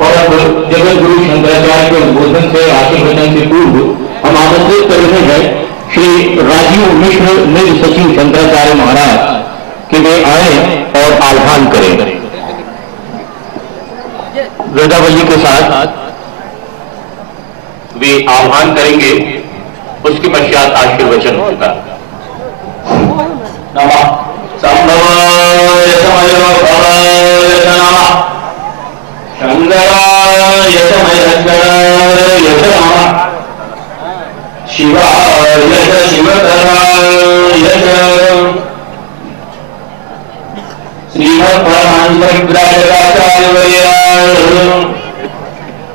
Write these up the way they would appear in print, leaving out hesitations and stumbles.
और अब जगत गुरु शंकराचार्य के उद्बोधन से आशीर्वचन से पूर्व हम आमंत्रित कर रहे हैं श्री राजीव मिश्र निज सचिव शंकराचार्य महाराज कि वे आए और आह्वान करें। वृंदावली के साथ वे आह्वान करेंगे, उसके पश्चात आशीर्वचन होगा। नमः संभवाय समयो नमः शंकराय समयस्कराय नमः शिवाय शिवतराय श्रीमद्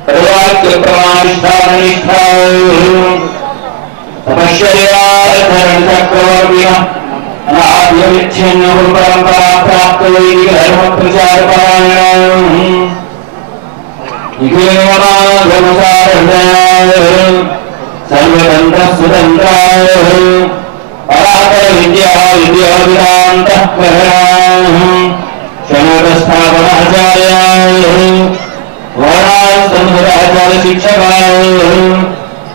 परवाक्य प्रमाणिष्ठा तपश्चर्याधरण चक्रवर्तिना अनाद्यविच्छिन्न परंपरा प्राप्त धर्म प्रचार सर्वतंत्र स्वतंत्राय परापर विद्या विद्या वेदांतः शरणस्थापनाचार्याय वर्णाश्रमचार्य शिक्षकाय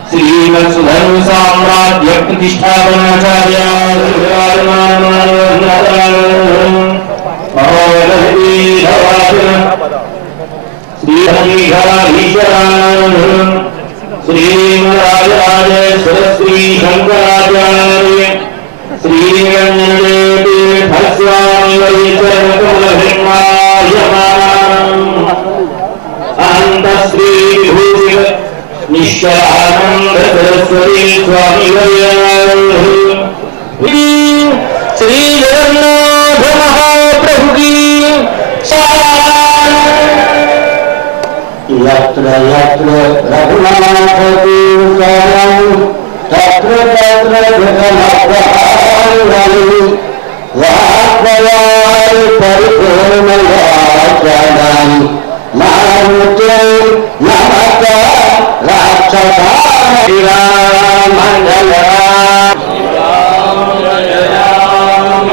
श्रीमत् सुधर्म साम्राज्य प्रतिष्ठापनाचार्याय श्रीमराजराजेश्वर श्री शंकराचार्य श्रीरंजनदेवतीर्थस्वामी अनंत श्री विभूषित निश्चलानंद सरस्वती स्वामी श्री जगन्नाथ महाप्रभु की यत्र यत्र रघुनाथ कीर्तनं तत्र तत्र जगन्नाथाय वाक्पयाय परिपूर्णवाचनं मारुते नमः राक्षसाय राम जय राम जय राम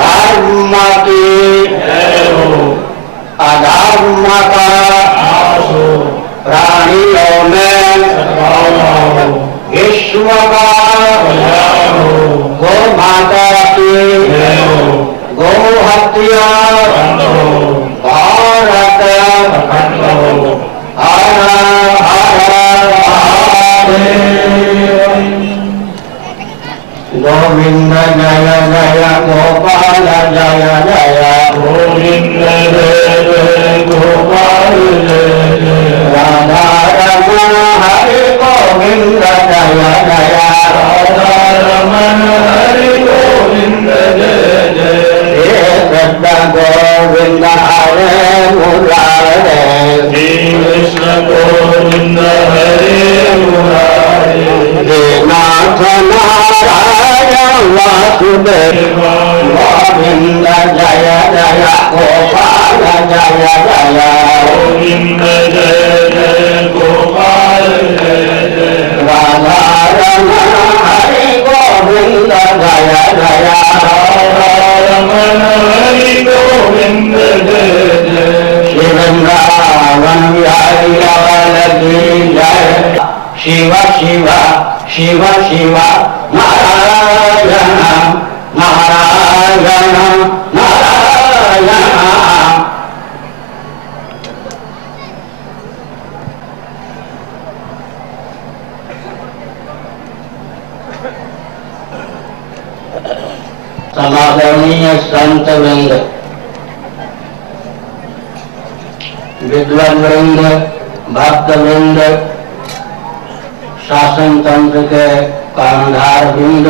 धर्म की अधर्म का प्राणियों में विश्व का गौ माता की गौ हत्या भारत हर हर गोविंद जय जय गोपाल जय जय गोविंद गोपाल राधा रमण हरि गोविंद जय जय राधा रमण हरि गोविंद जय जय कृष्ण गोविंद हरे मुरारे श्री कृष्ण गोविंद हरे मुरारे हे नाथ नारायण वासुदेव गोविंद जय जय गोपाल जय जय गोविंद जय जय गोपाल जय जय राधा रमण हरि गोविंद जय जय राधा रमण हरि गोविंद जय जय वृंदावन बिहारी लाल की जय शिव शिव शिव शिव नारायण नारायण नारायण समादरणीय संत वृंद, विद्वान वृंद, भक्त वृंद, शासन तंत्र के कर्णधार वृंद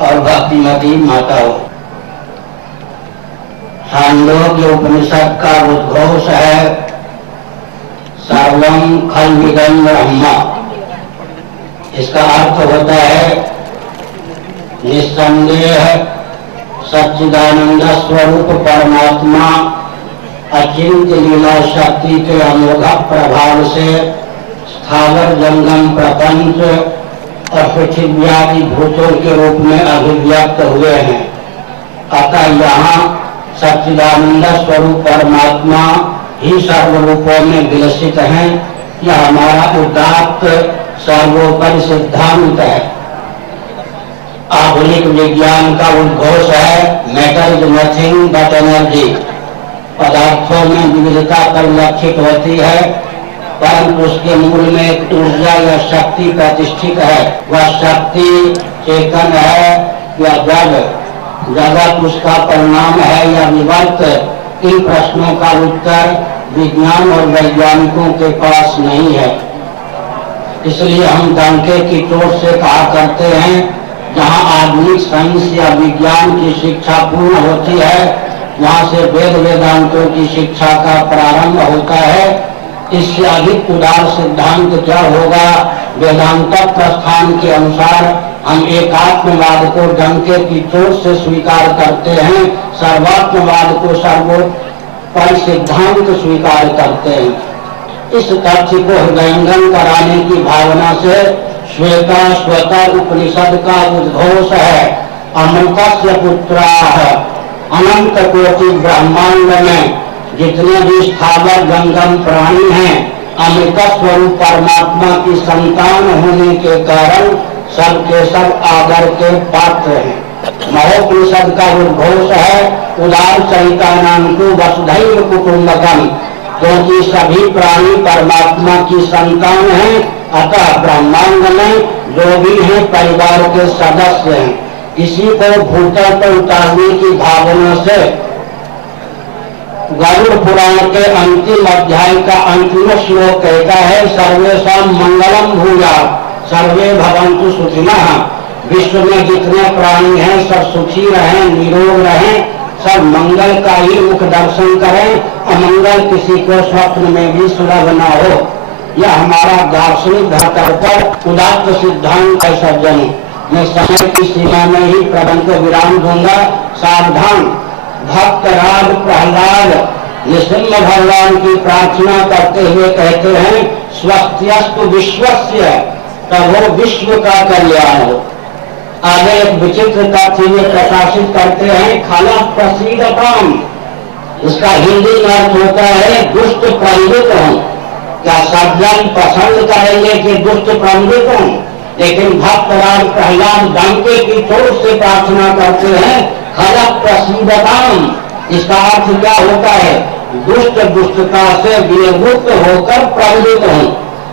और भक्तिमती माताओं, छांदोग्य उपनिषद का उद्घोष है सर्वम खल्विदं ब्रह्म। इसका अर्थ होता है निस्संदेह सच्चिदानंद स्वरूप परमात्मा अचिंत्य लीला शक्ति के अमोघ प्रभाव से स्थावर जंगम प्रपंच और पृथ्व्यादि भूतों के रूप में अभिव्यक्त हुए हैं। अतः यहाँ सच्चिदानंद स्वरूप परमात्मा ही सर्वरूपों में विलसित हैं। यह हमारा उदात्त सर्वोपरि सिद्धांत है। आधुनिक विज्ञान का उद्घोष है matter is nothing but energy. पदार्थों में विविधता परिलक्षित होती है, परंतु उसके मूल में एक ऊर्जा या शक्ति प्रतिष्ठित है। वह शक्ति चेतन है या जड़, जगत उसका परिणाम है या विवर्त, इन प्रश्नों का उत्तर विज्ञान और वैज्ञानिकों के पास नहीं है। इसलिए हम डंके की चोट से कहा करते हैं, जहाँ आधुनिक साइंस या विज्ञान की शिक्षा पूर्ण होती है, वहाँ से वेद वेदांतों की शिक्षा का प्रारंभ होता है। इससे अधिक उदार सिद्धांत क्या होगा? वेदांत प्रस्थान के अनुसार हम एकात्मवाद को डंके की चोट से स्वीकार करते हैं, सर्वात्मवाद को सर्वोपरि सिद्धांत स्वीकार करते हैं। इस तथ्य को हृदयंगम कराने की भावना से श्वेता स्वतः उपनिषद का उद्घोष है। अमृतस्य पुत्राः, अनंत कोटि ब्रह्मांड में जितने भी स्थावर जंगम प्राणी हैं, अमृत स्वरूप परमात्मा की संतान होने के कारण सबके सब आदर के पात्र हैं। महोपनिषद का उद्घोष है उदार चरितानांतु वसुधैव कुटुंबकम, क्योंकि सभी प्राणी परमात्मा की संतान हैं, अतः ब्रह्मांड में जो भी हैं परिवार के सदस्य हैं। इसी को भूतल पर उतारने की भावना से गरुड़ पुराण के अंतिम अध्याय का अंतिम श्लोक कहता है, सर्वेषां मंगलम भूयात् सर्वे भवन्तु सुखिनः। विश्व में जितने प्राणी हैं सब सुखी रहें, निरोग रहें, सब मंगल का ही मुख दर्शन करें, अमंगल किसी को स्वप्न में भी सुलभ न हो। यह हमारा दार्शनिक धरातल पर उदात्त सिद्धांत है। सज्जनों, मैं समय की सीमा में ही प्रबंध को विराम दूंगा। सावधान, भक्त राज प्रहलाद नृसिंह भगवान की प्रार्थना करते हुए कहते हैं, स्वस्त्यस्तु विश्वस्य, तब वो विश्व का कल्याण हो। आगे एक विचित्र तथ्य ये प्रकाशित करते हैं, खला प्रसीदताम, इसका हिंदी में अर्थ होता है दुष्ट पंडित हों। क्या सज्जन पसंद करेंगे कि दुष्ट पंडित हों? लेकिन भक्तराज प्रहलाद डंके की चोट से प्रार्थना करते हैं, खलक प्रसीदताम, इसका अर्थ क्या होता है? दुष्ट दुष्टता से विमुक्त होकर पंडित हों।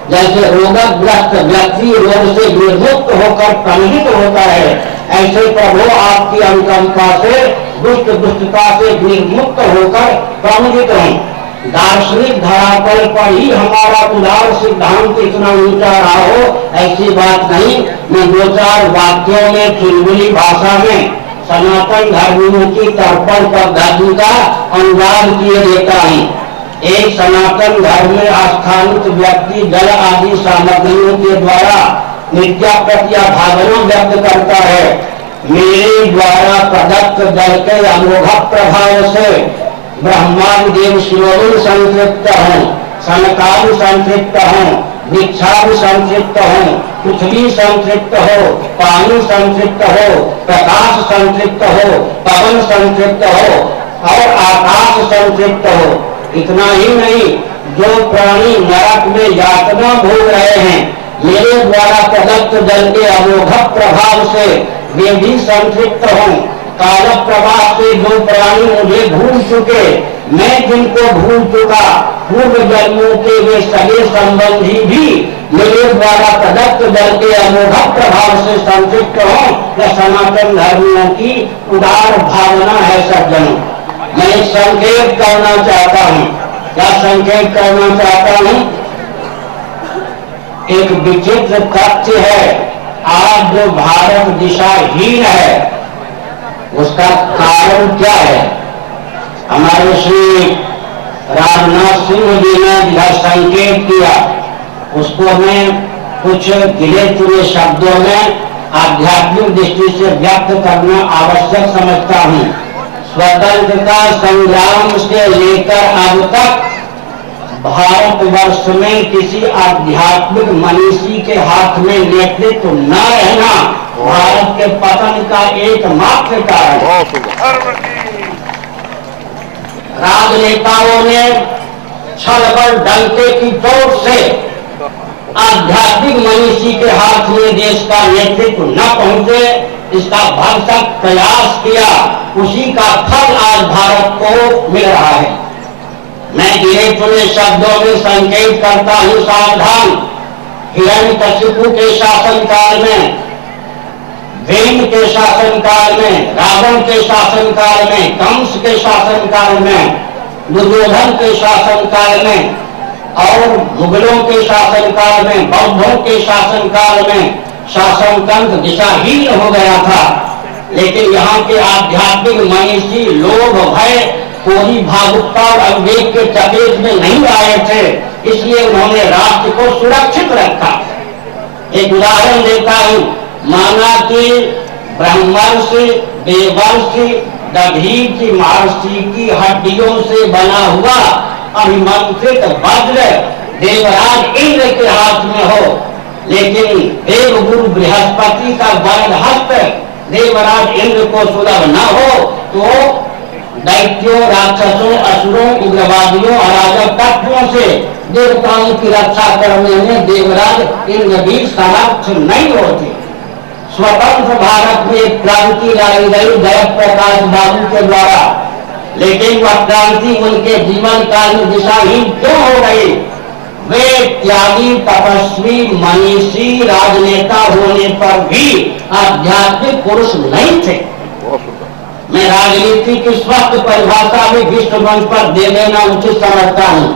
जैसे रोगग्रस्त व्यक्ति रोग से विमुक्त होकर पंडित होता है, ऐसे प्रभु आपकी अनुकंपा से दुष्ट दुष्टता से विमुक्त होकर पंडित हों। दार्शनिक धरातल पर ही हमारा उदार सिद्धांत इतना ऊंचा रहा हो, ऐसी बात नहीं। मैं दो चार वाक्यों में चुलबुली भाषा में सनातन धर्मियों की तर्पण पद्धति का अनुवाद किए देता हूँ। एक सनातन धर्म में आस्थानित व्यक्ति जल आदि सामग्रियों के द्वारा नित्या प्रत्या भावना व्यक्त करता है। मेरे द्वारा प्रदत्त जल के अमोघ प्रभाव से ब्रह्मांड देव शिरोमणि संतृप्त हों, सनकादि संतृप्त हों, वृक्षादि संतृप्त हों, पृथ्वी संतृप्त हो, पानी संतृप्त हो, प्रकाश संतृप्त हो, पवन संतृप्त हो और आकाश संतृप्त हो। इतना ही नहीं, जो प्राणी नरक में यातना भोग रहे हैं, मेरे द्वारा प्रदत्त जल के अमोघ प्रभाव से वे भी संतृप्त हों। काल प्रवाह से जो प्राणी मुझे भूल चुके, मैं जिनको भूल चुका, पूर्व जन्मों के वे सगे संबंधी भी मेरे द्वारा प्रदत्त जल के अमोघ प्रभाव से संतृप्त हों। यह सनातन धर्मियों की उदार भावना है। सज्जनों, मैं एक संकेत करना चाहता हूँ। क्या संकेत करना चाहता हूँ? एक विचित्र तथ्य है, आज जो भारत दिशाहीन है उसका कारण क्या है? हमारे श्री राजनाथ सिंह जी ने यह संकेत किया, उसको मैं कुछ गिले चुने शब्दों में आध्यात्मिक दृष्टि से व्यक्त करना आवश्यक समझता हूँ। स्वतंत्रता संग्राम से लेकर अब तक भारतवर्ष में किसी आध्यात्मिक मनीषी के हाथ में नेतृत्व न रहना भारत के पतन का एकमात्र कारण है। राजनेताओं ने छल बल डंके की चोट से आध्यात्मिक मनीषी के हाथ में देश का नेतृत्व न पहुंचे, इसका भरसक प्रयास किया, उसी का फल आज भारत को मिल रहा है। मैं गिने चुने शब्दों में संकेत करता हूं, सावधान। हिरण्यकशिपु के शासनकाल में, वेद के शासनकाल में, रावण के शासनकाल में, कंस के शासनकाल में, दुर्योधन के शासनकाल में और मुगलों के शासनकाल में, बौद्धों के शासनकाल में शासन तंत्र दिशाहीन हो गया था। लेकिन यहाँ के आध्यात्मिक मनीषी लोभ, भय, कोई भावुकता और अविवेक के चपेट में नहीं आए थे, इसलिए उन्होंने राष्ट्र को सुरक्षित रखा। एक उदाहरण देता हूं, माना कि ब्रह्मर्षि, देवर्षि, दधीचि महर्षि की हड्डियों से बना हुआ अभिमंत्रित वज्र देवराज इंद्र के हाथ में हो, लेकिन देवगुरु बृहस्पति का वरद हस्त देवराज इंद्र को सुलभ न हो, तो दैत्यों, राक्षसों, असुरों, उग्रवादियों, अराजक तत्वों से देवताओं की रक्षा करने में देवराज इंद्र भी समर्थ नहीं होते। स्वतंत्र भारत में एक क्रांति लाई गई जयप्रकाश प्रकाश बाबू के द्वारा, लेकिन वह क्रांति उनके जीवन काल में दिशाहीन क्यों हो गई? वे त्यागी, तपस्वी, मनीषी, राजनेता होने पर भी आध्यात्मिक पुरुष नहीं थे। मैं राजनीति की स्वस्थ परिभाषा भी विश्व मंच पर दे देना उचित समझता हूँ।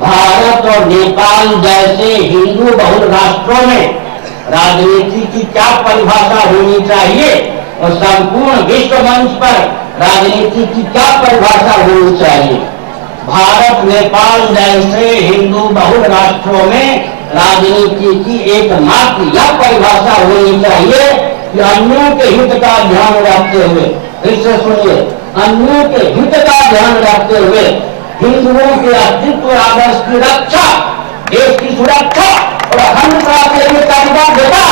भारत और नेपाल जैसे हिंदू बहुल राष्ट्रों में राजनीति की क्या परिभाषा होनी चाहिए और संपूर्ण विश्व मंच पर राजनीति की क्या परिभाषा होनी चाहिए? भारत, नेपाल जैसे हिंदू बहुल राष्ट्रों में राजनीति की एकमात्र यह परिभाषा होनी चाहिए कि अन्यों के हित का ध्यान रखते हुए, फिर से सुनिए, अन्यों के हित का ध्यान रखते हुए हिंदुओं के अस्तित्व आदर्श की रक्षा, देश की सुरक्षा और अखंडता के लिए प्रतिबद्धता,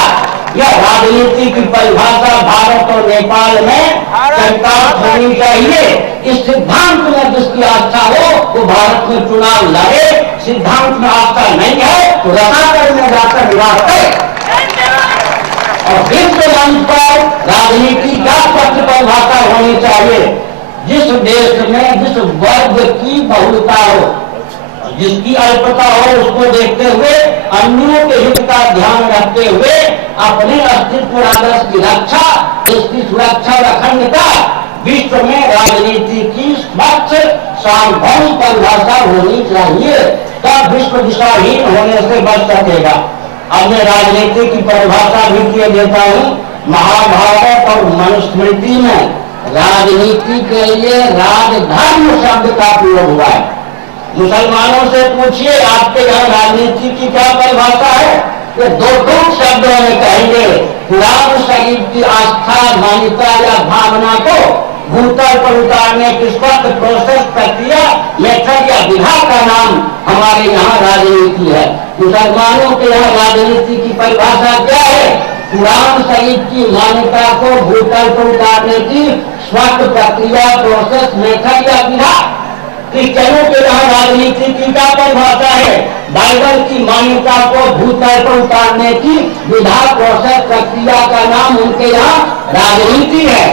यह राजनीति की परिभाषा भारत और नेपाल में चरितार्थ होनी चाहिए। इस सिद्धांत में जिसकी आस्था हो वो भारत में चुनाव लड़े, सिद्धांत में आस्था नहीं है तो रसाकर में जाकर विवाद करे। और विश्व मंच पर राजनीति का स्पष्ट परिभाषा होनी चाहिए। जिस देश में जिस वर्ग की बहुलता हो, जिसकी अल्पता हो, उसको देखते हुए अन्यों के हित का ध्यान रखते हुए अपने अस्तित्व आदर्श की रक्षा, इसकी सुरक्षा और अखंडता, विश्व में राजनीति की स्वच्छ सार्वभौम परिभाषा होनी चाहिए, तब विश्व दिशाहीन होने से बच सकेगा। अब मैं राजनीति की परिभाषा भी किए देता हूँ। महाभारत और मनुस्मृति में राजनीति के लिए राजधर्म शब्द का प्रयोग हुआ है। मुसलमानों से पूछिए आपके यहाँ राजनीति की क्या परिभाषा है, ये दो शब्दों में कहेंगे। कुरान शरीफ की आस्था, मान्यता या भावना को भूतल पर उतारने की स्पष्ट प्रोसेस, प्रक्रिया, मेथड या विधा का नाम हमारे यहाँ राजनीति है। मुसलमानों के यहाँ राजनीति की परिभाषा क्या है? कुरान शरीफ की मान्यता को भूतल पर उतारने की स्पष्ट प्रक्रिया, प्रोसेस, मेथड या विधा। क्रिश्चियनों के यहाँ राजनीति की क्या परिभाषा है? बाइबल की मान्यता को भूतल पर उतारने की विधा, प्रोसेस, प्रक्रिया का नाम उनके यहाँ राजनीति है।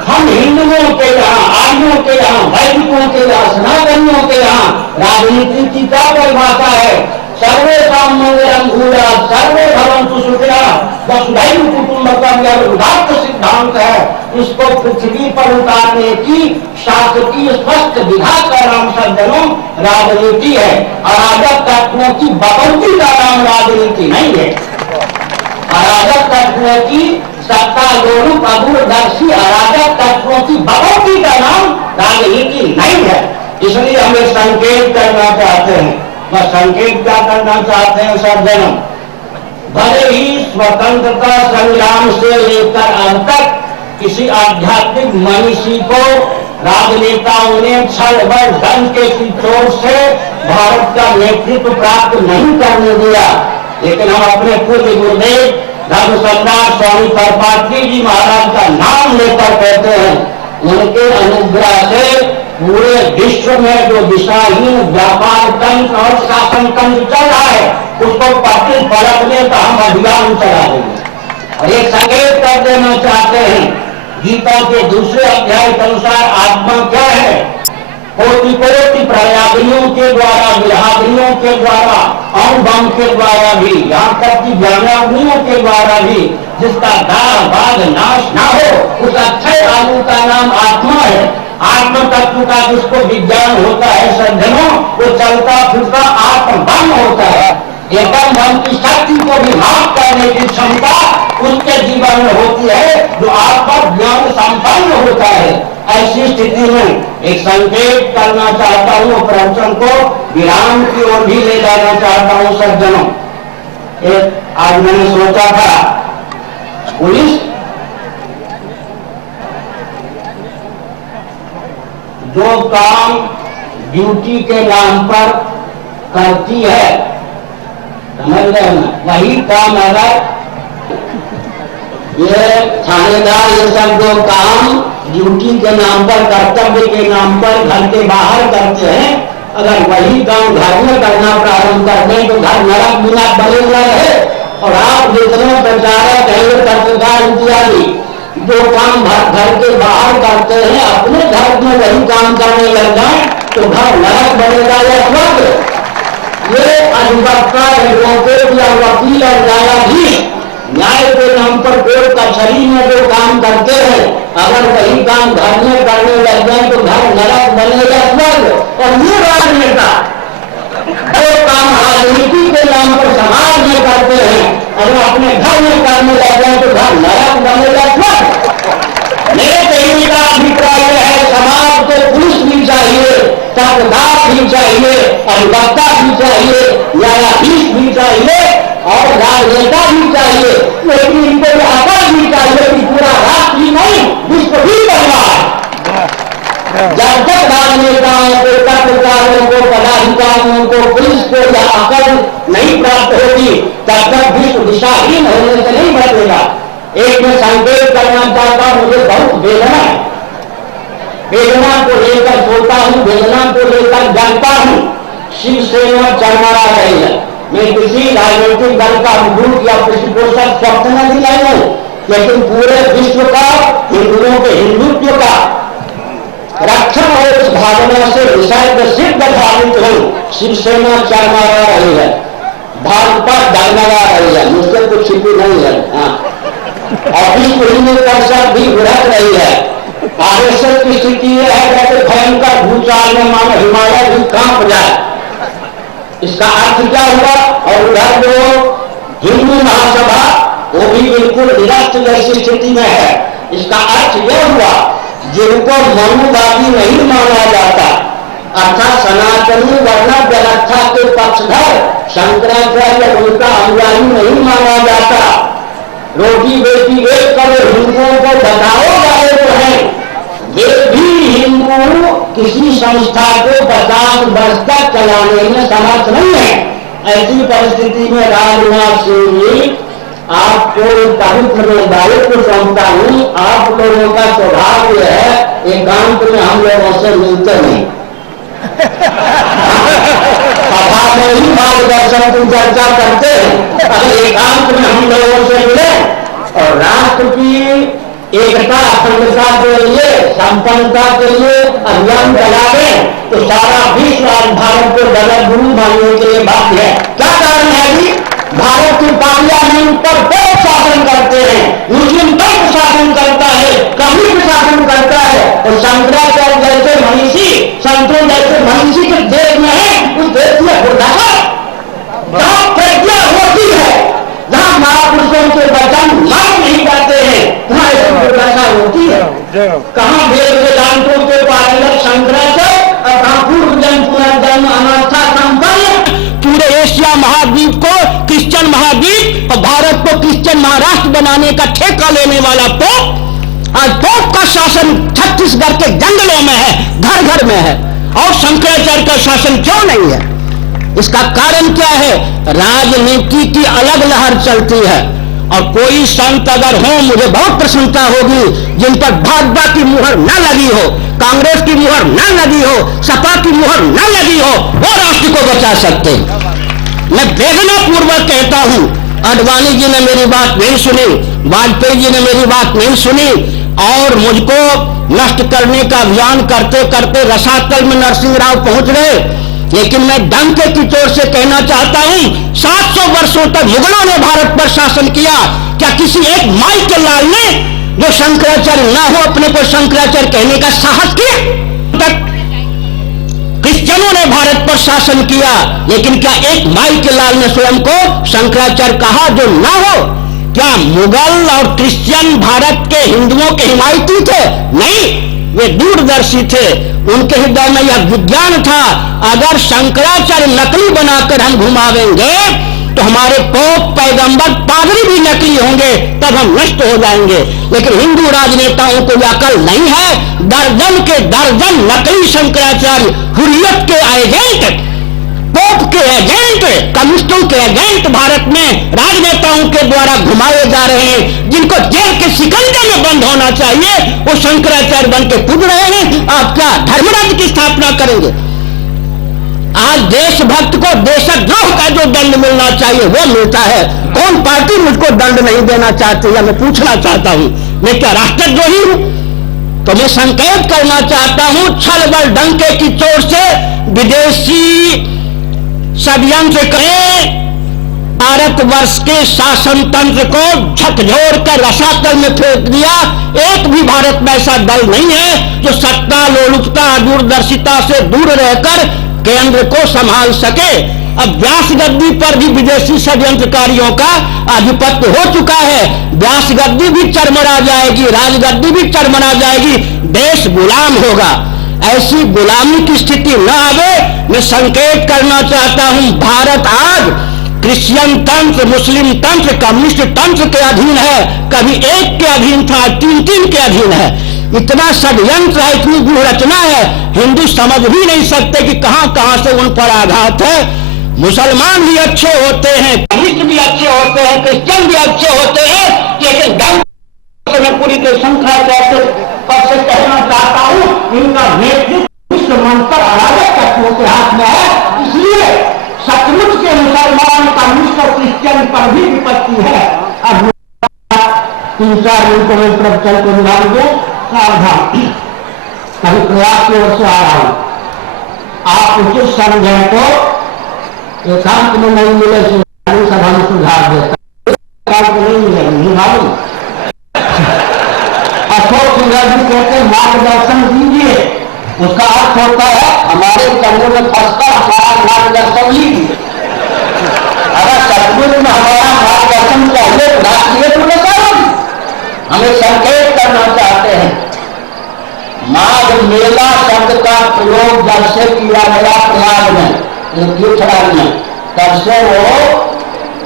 हम हिंदुओं के यहाँ, आर्यों के यहाँ, वैदिकों के यहाँ, सनातनियों के यहाँ राजनीति की क्या परिभाषा है? सर्वेषां मंगलम भूयात्, सर्वे भवन्तु सुखिनः, वसुधैव कुटुम्बकम्, यह उदात्त सिद्धांत है। इसको पृथ्वी पर उतारने की शासकीय स्पष्ट विधा का नाम सज्जनों राजनीति है। अराजक तत्वों की बकौती का नाम राजनीति नहीं है। अराजक तत्वों की सत्ता लोलुप अदूरदर्शी अराजक तत्वों की बकौती का नाम राजनीति नहीं है। इसलिए हम एक संकेत करना चाहते हैं। वह संकेत क्या करना चाहते हैं सज्जनों? भले ही स्वतंत्रता संग्राम से लेकर अब तक किसी आध्यात्मिक मनीषी को राजनेताओं ने छल बल डंके की चोट से भारत का नेतृत्व प्राप्त नहीं करने दिया, लेकिन हम अपने पूज्य गुरुदेव धर्म सम्राट स्वामी परपात्री जी महाराज का नाम लेकर कहते हैं, उनके अनुग्रह से पूरे विश्व में जो दिशाहीन व्यापार तंत्र और शासन तंत्र चल रहा है उसको पटल पलटने का हम अभियान चला देंगे। और एक संकेत कर देना चाहते हैं, गीता के दूसरे अध्याय के अनुसार आत्मा क्या है? कोटि कोटि प्रयागियों के द्वारा, विरागियों के द्वारा, अणुबम के द्वारा भी, यहाँ तक कि ज्ञानाग्नियों के द्वारा भी जिसका दाग बाग नाश ना हो उस अक्षय आगु का नाम आत्मा है। आत्म तत्व का जिसको विज्ञान होता है सज्जनों, वो चलता फिरता आत्मबम होता है। एकदम मन की शक्ति को भी माफ करने की क्षमता उसके जीवन में होती है जो आत्म ज्ञान संपन्न होता है। ऐसी स्थिति में एक संकेत करना चाहता हूँ, प्रवचन को विराम की ओर भी ले जाना चाहता हूँ सज्जनों। आज मैंने सोचा था पुलिस जो काम ड्यूटी के नाम पर करती है, समझ रहे ना, वही काम अगर ये थानेदार ये सब जो काम ड्यूटी के नाम पर, कर्तव्य के नाम पर घर के बाहर करते हैं, अगर वही काम घर में करना प्रारंभ कर दें तो घर नरक बिना बने हुआ रहे। और आप जितने प्रचारक हैं पत्रकार इत्यादि जो काम घर के बाहर करते हैं, अपने घर में वही काम करने लग जाए तो घर नरक बनेगा या स्वर्ग। ये अधिवक्ता एडवोकेट या वकील और न्यायाधीश न्याय के नाम पर कोर्ट कचहरी में जो काम करते हैं, अगर वही काम घर में करने लग जाए तो घर नरक बनेगा स्वर्ग। और ये राजनेता जो काम राजनीति के नाम पर समाज में करते हैं, अगर अपने घर में करने लग जाए तो घर नरक बनेगा स्वर्ग। मेरे कहने का अभिप्राय है समाज को पुलिस भी चाहिए, चौकीदार भी चाहिए, अधिवक्ता भी चाहिए, न्यायाधीश भी चाहिए और राजनेता भी चाहिए, लेकिन इनको अकल भी चाहिए कि पूरा राष्ट्र ही नहीं विश्व भी बनवा है। जब तक राजनेताओं को, पत्रकारों को, पदाधिकारियों को, पुलिस को यह अकल नहीं प्राप्त होगी तब तक विश्व दिशाहीन होने से नहीं बचेगा। एक मैं संकेत करना चाहता हूं, मुझे बहुत वेदना है, वेदना को लेकर सोता हूं, वेदना को लेकर जानता हूं। शिवसेना चरमरा रही है। मैं किसी राजनीतिक दल का मुखर या पृष्ठपोषक स्वप्न नहीं लाई हूं, लेकिन पूरे विश्व का हिंदुओं के हिंदुत्व का रक्षण और इस भावना से विषय सिद्ध भावित हूं। शिवसेना चरमरा रही है, भाजपा डगमगा रही है, मुझसे कुछ छिपी नहीं है। और विश्व हिंदू परिषद भी उड़क रही है। आरएसएस की स्थिति यह है कि भयंकर भूचाल में मानो हिमालय भी कांप जाए। इसका अर्थ क्या हुआ? और उधर जो हिंदू महासभा वो भी बिल्कुल निरस्त जैसी स्थिति में है। इसका अर्थ यह हुआ जिनको मनुवादी नहीं माना जाता, अर्थात सनातनी वर्ण व्यवस्था के पक्षधर शंकराचार्य उनका अनुयायी नहीं माना जाता। रोटी बेटी एक करो हिंदुओं को बताओ जाए तो है, ये भी हिंदू किसी संस्था को 50 वर्ष तक चलाने में समर्थ नहीं है। ऐसी परिस्थिति में राजनाथ सिंह जी आपको पवित्र में दायित्व सौंपता हूं। आप लोगों का स्वभाव यह है एकांत में हम लोगों से मिलते नहीं, सभा में ही मार्गदर्शन की चर्चा करते हैं, अगर एकांत में हम लोगों से मिले और राष्ट्र की एकता अखंडता के लिए, संपन्नता के लिए अभियान चलावे तो सारा विश्व आज भारत को गलत गुरु मानने के लिए बाध्य है। क्या कारण है जी? भारत की पार्लियामेंट पर बहुत शासन करते हैं, मुस्लिम तक शासन करता है, कम्युनिस्ट शासन करता है, और शंकराचार्य जैसे मनीषी, संतों जैसे मनीषी के देश में है, उस देश में दुर्दशा जहां प्रज्ञा होती है, जहां महापुरुषों के वचन मान नहीं जाते हैं, वहां ऐसी दुर्दशा होती है। कहां वेद वेदांतों के पारिलक शंकराचार्य और कहां पूर्व जन्म पुनर्जन्म अनास्था संपन्न पूरे एशिया महाद्वीप को क्रिश्चियन महाद्वीप और भारत को क्रिश्चियन महाराष्ट्र बनाने का ठेका लेने वाला पोप, आज पोप का शासन छत्तीसगढ़ के जंगलों में है, घर घर में है, और शंकराचार्य का शासन क्यों नहीं है? इसका कारण क्या है? राजनीति की अलग लहर चलती है, और कोई संत अगर हो, मुझे बहुत प्रसन्नता होगी जिन पर भाजपा की मुहर न लगी हो, कांग्रेस की मुहर न लगी हो, सपा की मुहर न लगी हो, वो राष्ट्र को बचा सकते हैं। मैं वेदना पूर्वक कहता हूं, आडवाणी जी ने मेरी बात नहीं सुनी, वाजपेयी जी ने मेरी बात नहीं सुनी और मुझको नष्ट करने का अभियान करते करते रसातल में नरसिंह राव पहुंच गए। लेकिन मैं डंके की चोट से कहना चाहता हूं, 700 वर्षों तक मुगलों ने भारत पर शासन किया। क्या किसी एक माई के लाल ने, जो शंकराचार्य ना हो, अपने को शंकराचार्य कहने का साहस किया? तक क्रिश्चियनों ने भारत पर शासन किया, लेकिन क्या एक माई के लाल ने स्वयं को शंकराचार्य कहा जो ना हो? क्या मुगल और क्रिश्चियन भारत के हिंदुओं के हिमायती थे? नहीं, वे दूरदर्शी थे। उनके हृदय में यह विज्ञान था, अगर शंकराचार्य नकली बनाकर हम घुमावेंगे तो हमारे पोप, पैगंबर, पादरी भी नकली होंगे, तब हम नष्ट हो जाएंगे। लेकिन हिंदू राजनेताओं को यह अकल नहीं है। दर्जन के दर्जन नकली शंकराचार्य, हुर्रियत के एजेंट, पोप के एजेंट, कम्युनिस्टों के एजेंट भारत में राजनेताओं के द्वारा घुमाए जा रहे हैं। जिनको जेल के शिकंजे में बंद होना चाहिए, वो शंकराचार्य बन के कूद रहे हैं। आप क्या धर्मराज्य की स्थापना करेंगे? आज देशभक्त को देशद्रोह का जो दंड मिलना चाहिए वो मिलता है। कौन पार्टी मुझको दंड नहीं देना चाहती है? मैं पूछना चाहता हूं, मैं क्या राष्ट्रद्रोही हूं? तो मैं संकेत करना चाहता हूं, छल बल डंके की चोट से विदेशी षड्यंत्र करें, भारतवर्ष के शासन तंत्र को झकझोर कर रसातल में फेंक दिया। एक भी भारत में ऐसा दल नहीं है जो सत्ता, लोलुपता, दूरदर्शिता से दूर रहकर केंद्र को संभाल सके। अब व्यास गद्दी पर भी विदेशी षड्यंत्रकारियों का आधिपत्य हो चुका है। व्यास गद्दी भी चरमरा जाएगी, राजगद्दी भी चरमरा जाएगी, देश गुलाम होगा। ऐसी गुलामी की स्थिति न आवे, मैं संकेत करना चाहता हूं। भारत आज क्रिश्चियन तंत्र, मुस्लिम तंत्र, कम्युनिस्ट तंत्र के अधीन है। कभी एक के अधीन था, 3 के अधीन है। इतना षड्यंत्र है, इतनी व्यूहरचना है, हिंदू समझ भी नहीं सकते कि कहां कहां से उन पर आघात है। मुसलमान भी अच्छे होते हैं, कम्युनिस्ट भी अच्छे होते हैं, क्रिश्चियन भी अच्छे होते हैं, लेकिन मैं पूरी के शंकराचार्य पर से कहना चाहता हूं, इनका नेतृत्व विश्व मंत्र अराजक तत्वों के हाथ में है। इसलिए सचमुच के मुसलमान, कम्युनिस्ट और क्रिश्चियन पर भी विपत्ति है। अब 3-4 मिनटों में प्रवचन को निकाल दो, सावधान। अभी प्रयास की ओर से आ रहा हूं, आप उचित समझें तो एकांत में नहीं मिले सभा में सुधार देता, एकांत में नहीं मिले, नहीं मालूम। अशोक सिंह जी कहते हैं मार्गदर्शन दीजिए, उसका अर्थ होता है हमारे चंद्र में फंसकर हमारा मार्गदर्शन लीजिए। अगर सचमुच में हमारा मार्गदर्शन चाहिए तो राष्ट्रीय तो हमें संकेत करना चाहते हैं। माघ मेला शब्द का प्रयोग जब से किया गया प्रयाग में, तीर्थराज में, तब से वो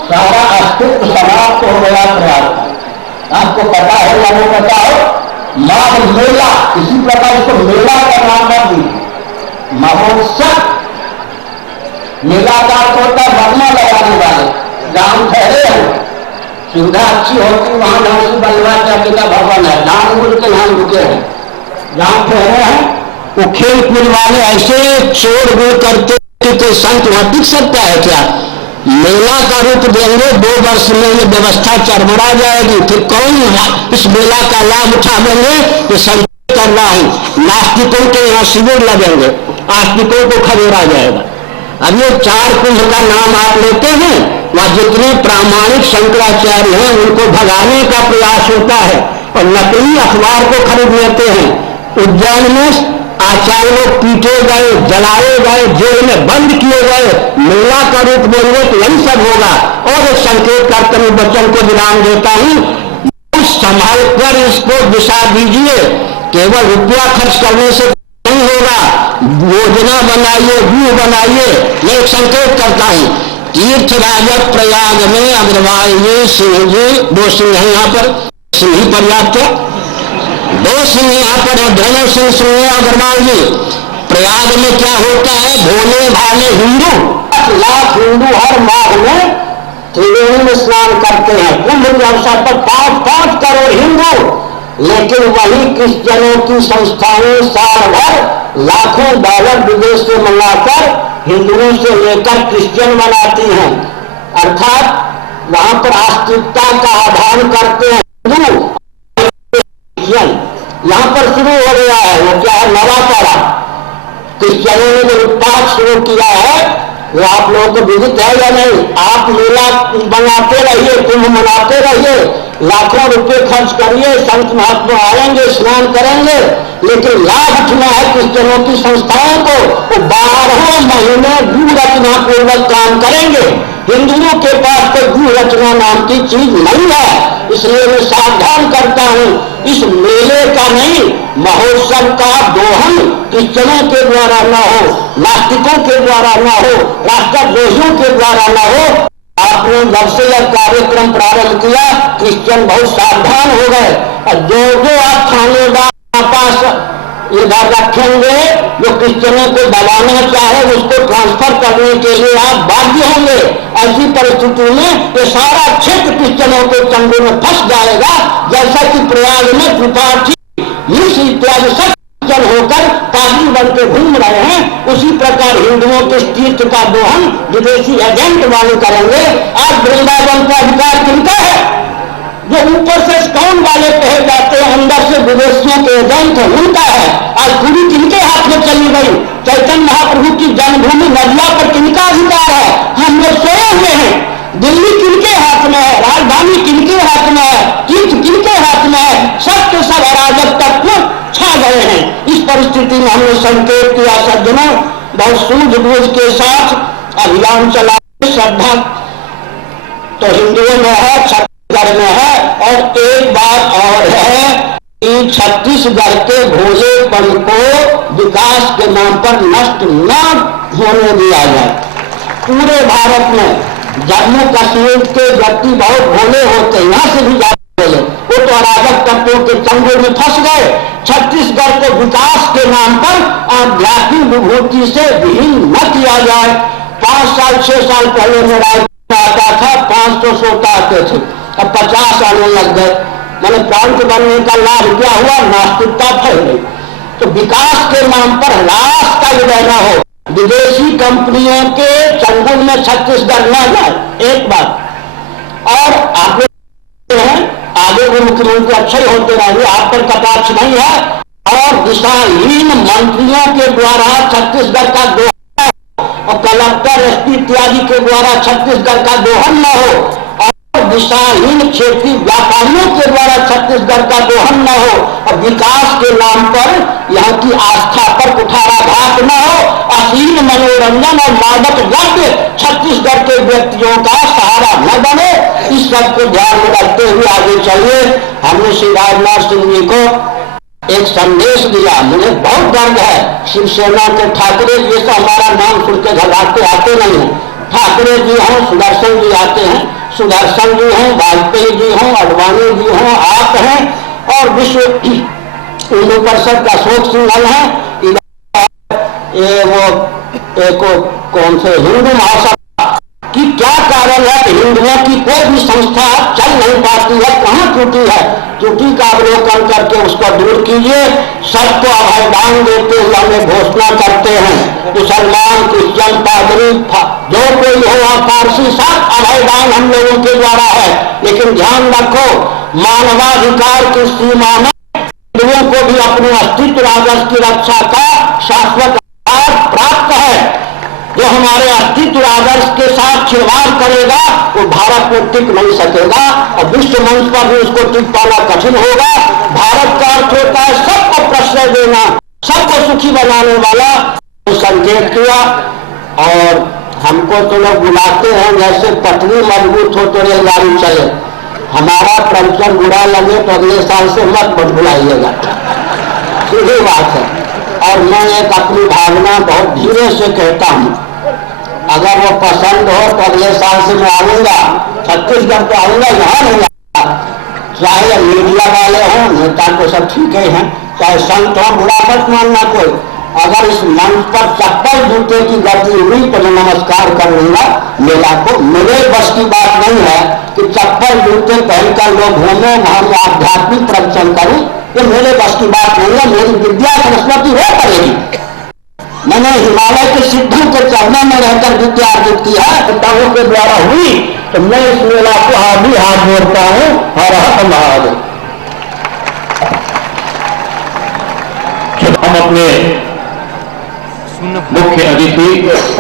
सारा अस्तित्व समाप्त हो गया प्रयाग का। आपको पता हो या नहीं पता हो, माघ मेला, इसी प्रकार इसको मेला का नाम मत दीजिए, महोत्सव। मेला का होता है वर्मा लगाने वाले, जहां ठहरे हैं, सुविधा अच्छी होती वहां नरसिंह बल्लभाचार्य का भवन है, जानबूझ के यहाँ रुके हैं, जहां ठहरे हैं वो खेल कूद वाले ऐसे चोर गुड़ करते कि कोई संत वहां टिक सकता है क्या? मेला का रूप देंगे, 2 वर्ष में ये व्यवस्था चरमरा जाएगी, फिर कौन इस मेला का लाभ उठाएंगे? ये संकेत कर रहा हूं। नास्तिकों के यहाँ शिविर लगेंगे, आस्तिकों को खदेड़ा जाएगा। अब ये 4 कुंभ का नाम आप लेते हैं, वहां जितने प्रामाणिक शंकराचार्य हैं उनको भगाने का प्रयास होता है और नकली अखबार को खरीद लेते हैं। उज्जैन में आचार्य लोग पीटे गए, जलाए गए, जेल में बंद किए गए। मेला का रूप देंगे तो यही सब होगा। और एक संकेत करते हुए बच्चन को विराम देता हूं, संभाल कर इसको दिशा दीजिए। केवल रुपया खर्च करने से नहीं होगा, योजना बनाइए, व्यूह बनाइए। मैं एक संकेत करता हूं, तीर्थराज प्रयाग में अग्रवाल जी, सिंह जी, 2 सिंह है यहाँ पर, सिंह ही पर्याप्त है, 2 सिंह यहाँ पर है, दोनों सिंह सुनिए अग्रवाल जी। प्रयाग में क्या होता है, भोले भाले हिंदू, 10 लाख हिंदू हर माह में त्रिवेणी में स्नान करते हैं, कुंभ के अवसर पर 5-5 करोड़ हिंदू, लेकिन वही क्रिश्चियनों की संस्थाएं साल भर लाखों डॉलर विदेश से मंगाकर हिंदुओं से लेकर क्रिश्चियन बनाती हैं, अर्थात वहां पर आस्तिकता का आह्वान करते हैं हिंदू क्रिश्चियन। यहां पर शुरू हो गया है वो क्या है, नवाचार। क्रिश्चियनों ने जो उत्पाद शुरू किया है वो आप लोगों को विदित है या नहीं? आप मेला बनाते रहिए, कुंभ मनाते रहिए, लाखों रुपए खर्च करिए, संत महात्मा आएंगे, स्नान करेंगे, लेकिन लाभ उठना है क्रिश्चियनों की संस्थाओं को, वो 12 महीने व्यू रचना पूर्वक काम करेंगे। हिंदुओं के पास कोई व्यू रचना नाम की चीज नहीं है। इसलिए मैं सावधान करता हूं, इस मेले का नहीं, महोत्सव का दोहन क्रिश्चियनों के द्वारा न हो, नास्तिकों के द्वारा न हो, राष्ट्रद्रोहियों के द्वारा न हो। आपने जब से यह कार्यक्रम प्रारंभ किया, क्रिश्चियन बहुत सावधान हो गए, और जो आप थानेदार पास इधर रखेंगे, जो क्रिश्चियनों को दबाना चाहे उसको ट्रांसफर करने के लिए आप बाध्य होंगे। ऐसी परिस्थिति में ये सारा क्षेत्र क्रिश्चियनों के चंगुल में फंस जाएगा, जैसा कि प्रयाग में त्रिपाठी इत्यादि सब क्रिश्चियन होकर पादरी बन के घूम रहे हैं। उसी प्रकार हिंदुओं के तीर्थ का दोहन विदेशी एजेंट वाले करेंगे। आज वृंदावन का अधिकार किनका है? जो ऊपर से स्टोन वाले कहे जाते हैं, अंदर से विदेशियों के एजेंट है, उनका है। आज पूरी किनके हाथ में चली गई? चैतन्य महाप्रभु की जन्मभूमि नदिया पर किनका अधिकार है? हम लोग सोए हुए हैं। दिल्ली किनके हाथ में है? राजधानी किनके हाथ में है? तीर्थ किनके हाथ में है? सब के सब अराजक तत्व छा गए हैं। इस परिस्थिति में हमने संकेत किया, सज्जनों बहुत सूझबूझ के साथ अभियान चला। श्रद्धा तो हिंदुओं में है, छत्तीसगढ़ में है, और एक बात और है कि छत्तीसगढ़ के भोलेपन को विकास के नाम पर नष्ट न होने दिया जाए। पूरे भारत में जम्मू कश्मीर के व्यक्ति बहुत भोले होते हैं, यहाँ से भी ज्यादा भोले, वो तो अराजक तत्वों के चंगुल में फंस गए। छत्तीसगढ़ को विकास के नाम पर आध्यात्मिक विभूति से विहीन न किया जाए। 5 साल 6 साल पहले मेरा आता था, 500 श्रोता आते थे, अब 50 आने लग गए। मैंने प्रांत बनने का लाभ क्या हुआ? नास्तिकता फैल गई। तो विकास के नाम पर रास का उदय न हो, विदेशी कंपनियों के चंगुल में छत्तीसगढ़ न जाए, एक बात। और आप आगे भी मुख्यमंत्री अच्छे होते रहेंगे, आप पर कटाक्ष नहीं है। और दिशाहीन मंत्रियों के द्वारा छत्तीसगढ़ का दोहन और कलेक्टर एसपी इत्यादि के द्वारा छत्तीसगढ़ का दोहन न हो, दिशाहीन क्षेत्रीय व्यापारियों के द्वारा छत्तीसगढ़ का दोहन न हो, और विकास के नाम पर यहाँ की आस्था पर कुठाराघात न हो, असीम मनोरंजन और मादक द्रव्य छत्तीसगढ़ के व्यक्तियों का सहारा न बने। इस सब को ध्यान में रखते हुए आगे चलिए। हमने श्री राजनाथ सिंह जी को एक संदेश दिया। मुझे बहुत दर्द है, शिवसेना के ठाकरे जी से हमारा नाम सुन के घबराते आते नहीं है। ठाकरे जी हों, सुदर्शन जी आते हैं, सुदर्शन जी हों, वाजपेयी जी हों, अडवाणी जी हों, आप हैं, और विश्व हिंदू परिषद का अशोक सिंघल है, ये वो कौन से हिंदू महासभा की क्या कारण है कि हिंदुओं की कोई भी संस्था चल नहीं पाती है? कहाँ त्रुटि है? त्रुटि का अवलोकन करके उसको दूर कीजिए। सबको अभयदान देते हुए हमें घोषणा करते हैं, मुसलमान, क्रिश्चियन, पादरी, जो कोई हो, पारसी, सब अभयदान हम लोगों के द्वारा है। लेकिन ध्यान रखो, मानवाधिकार की सीमा में हिंदुओं को भी अपने अस्तित्व आदर्श की रक्षा का शाश्वत अधिकार प्राप्त है। जो हमारे अस्तित्व आदर्श के साथ खिलवाड़ करेगा वो भारत में टिक नहीं सकेगा, और विश्व मंच पर भी उसको टिक पाना कठिन होगा। भारत का अर्थ होता है सबको प्रश्रय देना, सबको सुखी बनाने वाला। संकेत किया, और हमको तो लोग बुलाते हैं जैसे पटरी मजबूत हो तो रेलगाड़ी चले। हमारा प्रवचन बुरा लगे तो अगले साल से मत बुलाइएगा, सीधी बात है। और मैं एक अपनी भावना बहुत धीरे से कहता हूँ, अगर वो पसंद हो तो अगले साल से मैं आऊंगा, छत्तीसगढ़ को आऊंगा, यहाँ नहीं आऊंगा। चाहे मीडिया वाले हों, नेता तो सब ठीक ही हैं, चाहे संत हो, बुरा मत मानना कोई, अगर इस मंच पर चप्पल जूते की गलती हुई तो मैं नमस्कार कर लूंगा मेला को। मेरे बस की बात नहीं है कि चप्पल जूते पहनकर लोग घूमे, वहां आध्यात्मिक प्रवचन करूं, ये मेरे बस की बात नहीं है। मेरी विद्या सरस्वती हो पड़ेगी। मैंने हिमालय के सिद्धों के चरणों में रहकर विद्या अर्जित किया, पिताओं के द्वारा हुई, तो मैं इस मेला को भी हाथ जोड़ता हूं। हर हर महादेव। हम अपने मुख्य अतिथि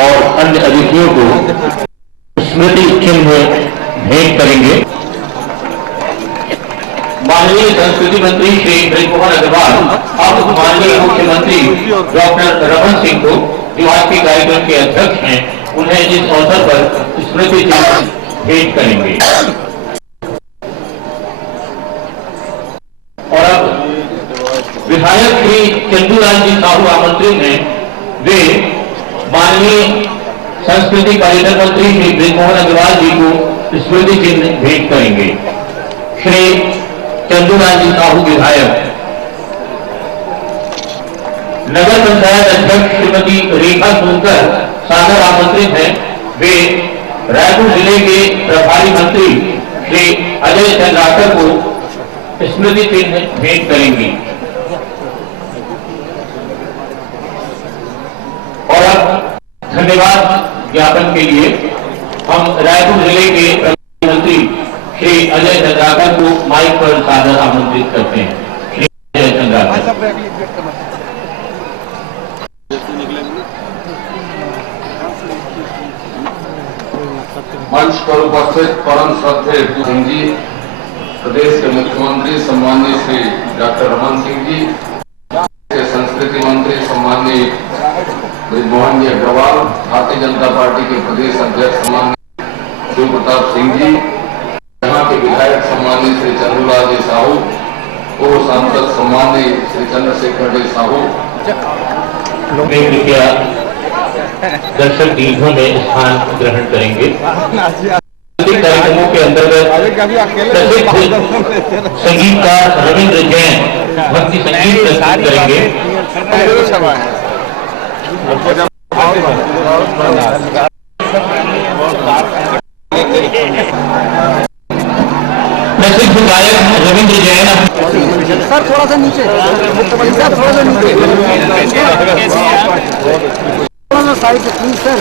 और अन्य अतिथियों को स्मृति चिन्ह भेंट करेंगे। माननीय संस्कृति मंत्री श्री ब्रिजमोहन अग्रवाल अब माननीय मुख्यमंत्री डॉक्टर रमन सिंह को, जो आज के कार्यक्रम के अध्यक्ष हैं, उन्हें इस अवसर पर स्मृति चिन्ह भेंट करेंगे। और अब विधायक श्री चंदूलाल जी साहू आमंत्रित हैं। वे माननीय संस्कृति पर्यटन मंत्री श्री ब्रिजमोहन अग्रवाल जी को स्मृति चिन्ह भेंट करेंगे। श्री चंदूलाल जी साहू विधायक, नगर पंचायत अध्यक्ष श्रीमती रेखा सोनकर सागर आमंत्रित हैं। वे रायपुर जिले के प्रभारी मंत्री श्री अजय चंद्राकर को स्मृति चिन्ह भेंट करेंगी। और अब धन्यवाद ज्ञापन के लिए हम रायपुर जिले के प्रभारी मंत्री श्री अजय चंद्राकर को माइक पर सादर आमंत्रित करते हैं। श्री अजय चंद्राकर। मंच पर उपस्थित परम श्रद्धेय सिंह जी, प्रदेश के मुख्यमंत्री सम्माननीय श्री डॉक्टर रमन सिंह जी, के संस्कृति मंत्री सम्माननीय ब्रिजमोहन जी अग्रवाल, भारतीय जनता पार्टी के प्रदेश अध्यक्ष सम्माननीय शिव प्रताप सिंह जी, यहाँ के विधायक सम्माननीय श्री चंदूलाल जी साहू, पूर्व सांसद सम्माननीय श्री चंद्रशेखर जी साहू, दर्शक दीर्घों में स्थान ग्रहण करेंगे। कार्यक्रमों के अंतर्गत प्रसिद्ध संगीतकार रविंद्र जैन भक्ति संगीत प्रस्तुत करेंगे। प्रसिद्ध गायक रविंद्र जैन। सर थोड़ा सा नीचे, सर थोड़ा सा नीचे, थोड़ा सा साइड प्लीज सर।